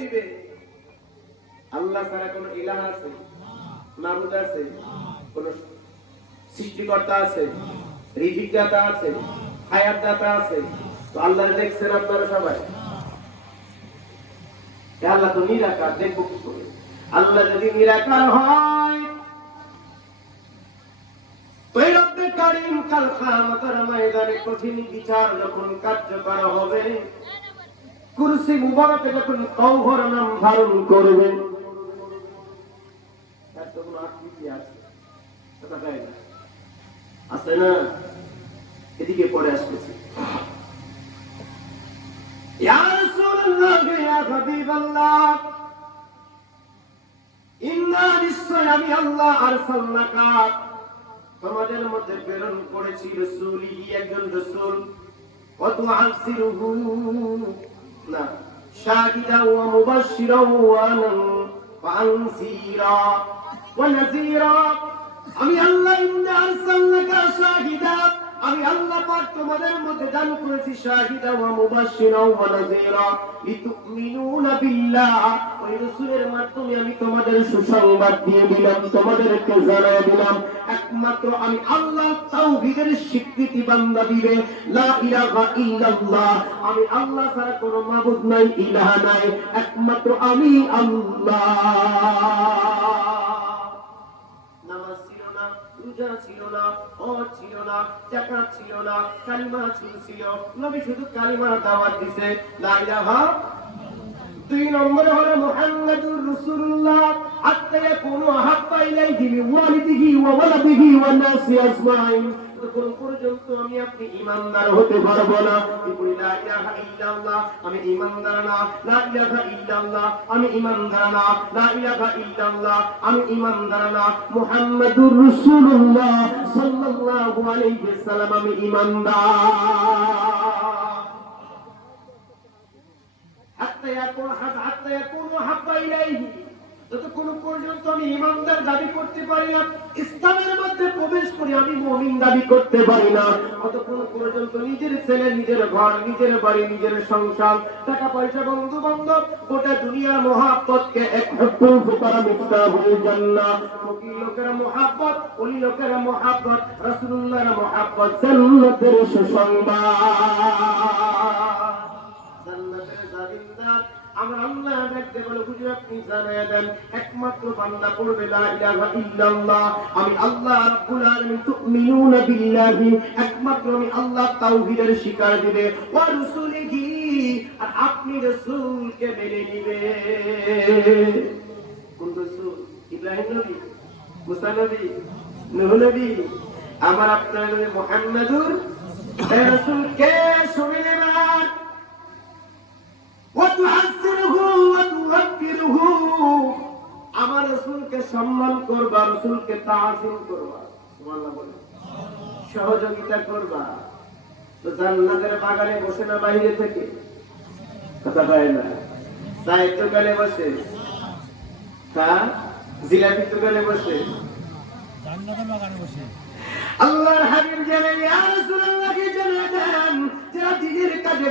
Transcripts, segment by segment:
দিবে। আল্লাহ ছাড়া ইলাহ আছে আছে, কোন সৃষ্টিকর্তা আছে রিজিক দাতা আছে হায়াত দাতা আছে। তো আল্লাহ দেখছেন আপনারা সবাই। আল্লাহ তো নিরাকার, দেখব কি করে? আল্লাহ যদি নিরাকার হয় কঠিন বিচার যখন কার্যকর হবে কুরসি মুবারকে যখন কৌহর নাম ধারণ করবে আছে। না? এদিকে পরে আসতেছি। তোমাদের মধ্যে প্রেরণ করেছি রসুলি একজন রসুল। কত আসিরুহু না শাহিদা ওয়া মুবাশশিরা ওয়া ফানসিরা ওয়া নাযীরা আমি আল্লাহ ইন্না আরসালনাকা শাহিদা আমি আল্লাহ পাক তোমাদের মধ্যে দান করেছি শাহিদা ওয়া মুবাশশিরা ওয়া নাযীরা। লিতুমিনুনা বিল্লাহ। ওই রাসূলের মাধ্যমে আমি তোমাদের সুসংবাদ দিয়ে দিলাম, তোমাদেরকে জানাই দিলাম। একমাত্র আমি আল্লাহ তাওহীদের স্বীকৃতি বান্দা দিবে। লা ইলাহা ইল্লাল্লাহ। আমি আল্লাহ ছাড়া কোনো মাবুদ নাই, ইলাহা নাই। একমাত্র আমি আল্লাহ। রোজা ছিল না হজ ছিল না জাকাত ছিল না, কালিমা ছিল নবী শুধু কালিমার দাওয়াত দিছে, লা ইলাহা দুই নম্বরে হলো মুহাম্মাদুর রাসূলুল্লাহ। হাত্তা ইয়াকুনু আহাব্বা ইলাইহি মিন ওয়ালিদিহি ওয়া ওয়ালাদিহি ওয়ান নাসি আজমাইন। ততক্ষণ পর্যন্ত আমি আপনি ইমানদার হতে পারব না আমি ইমানদার না ইল্লাল্লাহ, আমি ইমানদার না ইল্লাল্লাহ, আমি ইমানদার না, মুহাম্মাদুর রাসূলুল্লাহ সাল্লাল্লাহু আলাইহি ওয়াসাল্লাম আমি ইমানদার। হাত্তা ইয়াকুন হাত্তা ইয়াকুন হাব্বা ইলাইহি, যতক্ষণ পর্যন্ত আমি ইমানদার দাবি করতে পারি না প্রবেশ করি, আমি মুমিন দাবি করতে পারি না। ততক্ষণ পর্যন্ত নিজের ছেলে, নিজের ঘর, নিজের বাড়ি, নিজের সংসার টাকা পয়সা বন্ধু বান্ধব গোটা দুনিয়ার মহাব্বতকে এক হয়ে যান না। জান্নাতের সুসংবাদ। জান্নাতের আমার আল্লাহ বলে আপনি জানায় দেন, একমাত্র বান্দা লা ইলাহা ইল্লাল্লাহ। আমি আল্লাহ রাব্বুল আলামিন তুমিনুনা বিল্লাহি, একমাত্র আমি আল্লাহ তাওহীদের দিবে। ওয়া রাসূলিহি, আর আপনি রাসূলকে মেনে নিবে। কোন রাসূল? ইব্রাহিম নবী? মুসা নবী? নূহ নবী? আমার আপনার মুহাম্মাদুর রাসূলকে শুনে তাজিম করবা। সুবহানাল্লাহ বলে। সহযোগিতা করবা। তো জান্নাতের বাগানে বসে না বাইরে থেকে? কথা পায় না। চায়ের দোকানে বসে? তা? জিলাপির দোকানে বসে? জান্নাতের বাগানে বসে। আল্লাহর হাবিব জানেন ইয়া রাসূলুল্লাহ জানিয়ে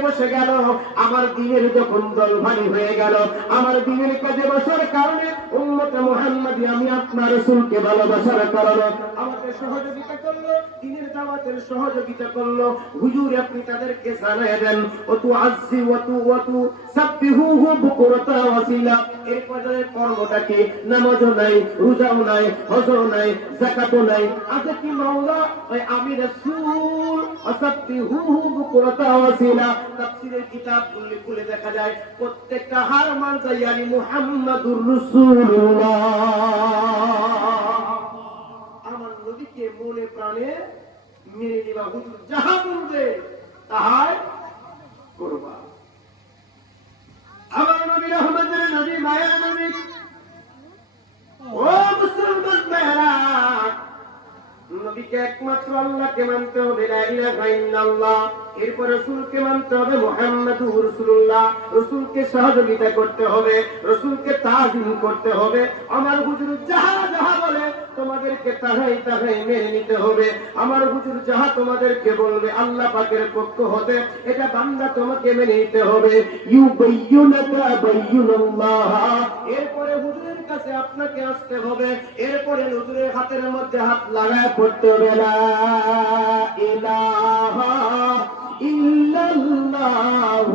বসে গেল, আমার দিনের যখন দলভানি হয়ে গেল, আমার দিনের কাজে বসার কারণে উম্মতে মুহাম্মাদি, আমি আপনার রাসূলকে ভালোবাসার কারণে আমাকে সহযোগিতা করল নামাজও নাই নাই নাই আমি আসাব্বিহুহু বুকুরাতা তাফসীরের খুলে দেখা যায়, প্রত্যেকটা হার মান মুহাম্মাদুর রাসূলুল্লাহ। আমার নবীকে মনে প্রাণে মেনে নিবা হুজুর যাহা বলবে তাহাই করবা আল্লাহকে মানতে হবে, লা ইলাহা ইল্লাল্লাহ। এরপর রসুলকে মানতে হবে মোহাম্মদুর রসুল্লাহ রসুলকে সহযোগিতা করতে হবে, রসুলকে তাজিম করতে হবে। আমার হুজুর যাহা যাহা বলে, তোমাদেরকে তাহাই তাহাই মেনে নিতে হবে। আমার হুজুর যাহা তোমাদেরকে বলবে, আল্লাহ পাকের পক্ষ হতে, এটা বান্দা তোমাকে মেনে নিতে হবে। ইউ বাইয়ুনাকা বাইয়ুনাল্লাহ। এরপরে হুজুরের কাছে আপনাকে আসতে হবে। এরপরে হুজুরের হাতের মধ্যে হাত লাগায় পড়তে হবে লা ইলাহা ইল্লাল্লাহ